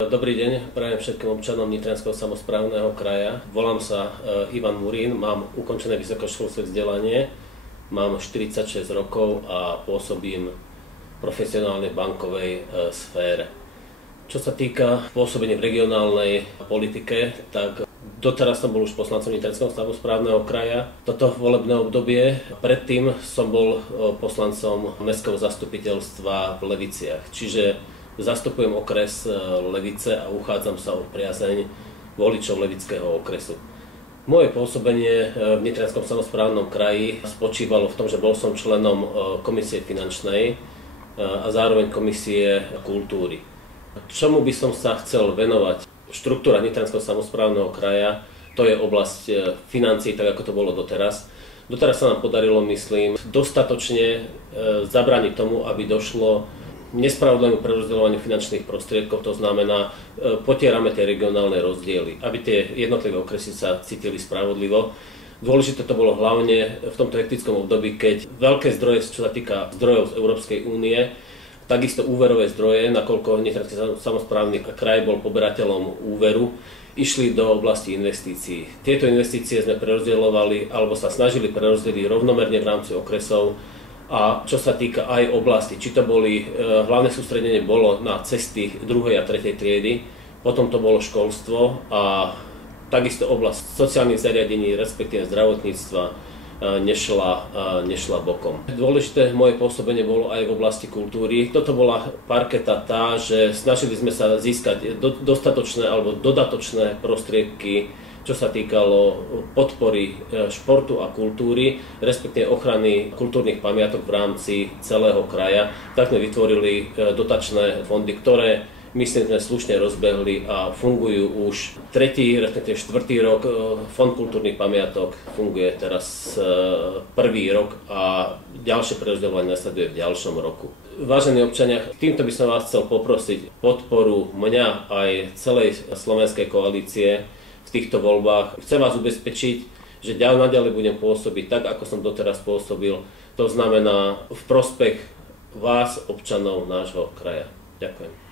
Dobrý deň, prajem všetkým občanom Nitranského samosprávneho kraja. Volám sa Ivan Murín, mám ukončené vysokoškolské vzdelanie, mám 46 rokov a pôsobím profesionálne v bankovej sfére. Čo sa týka pôsobenia v regionálnej politike, tak doteraz som bol už poslancom Nitranského samosprávneho kraja. Toto volebné obdobie, predtým som bol poslancom mestského zastupiteľstva v Leviciach, čiže zastupujem okres Levice a uchádzam sa o priazeň voličov Levického okresu. Moje pôsobenie v Nitranskom samosprávnom kraji spočívalo v tom, že bol som členom komisie finančnej a zároveň komisie kultúry. Čomu by som sa chcel venovať? Štruktúra Nitranského samosprávneho kraja, to je oblasť financií, tak ako to bolo doteraz. Doteraz sa nám podarilo, myslím, dostatočne zabrániť tomu, aby došlo nespravodlivému prerozdeľovaniu finančných prostriedkov, to znamená, potierame tie regionálne rozdiely, aby tie jednotlivé okresy sa cítili spravodlivo. Dôležité to bolo hlavne v tomto hektickom období, keď veľké zdroje, čo sa týka zdrojov z Európskej únie, takisto úverové zdroje, nakoľko Nitranský samosprávny kraj bol poberateľom úveru, išli do oblasti investícií. Tieto investície sme prerozdeľovali, alebo sa snažili prerozdeliť rovnomerne v rámci okresov. A čo sa týka aj oblasti, či to boli, hlavné sústredenie bolo na cesty 2. a 3. triedy, potom to bolo školstvo a takisto oblasť sociálnych zariadení, respektíve zdravotníctva, nešla bokom. Dôležité moje pôsobenie bolo aj v oblasti kultúry. Toto bola parketa tá, že snažili sme sa získať dostatočné alebo dodatočné prostriedky, čo sa týkalo podpory športu a kultúry, respektíve ochrany kultúrnych pamiatok v rámci celého kraja. Tak sme vytvorili dotačné fondy, ktoré myslím sme slušne rozbehli a fungujú už 3., respektíve 4. rok. Fond kultúrnych pamiatok funguje teraz 1. rok a ďalšie prerozdeľovanie nasleduje v ďalšom roku. Vážení občania, týmto by som vás chcel poprosiť podporu mňa aj celej slovenskej koalície v týchto voľbách. Chcem vás ubezpečiť, že naďalej budem pôsobiť tak, ako som doteraz pôsobil. To znamená v prospech vás, občanov nášho kraja. Ďakujem.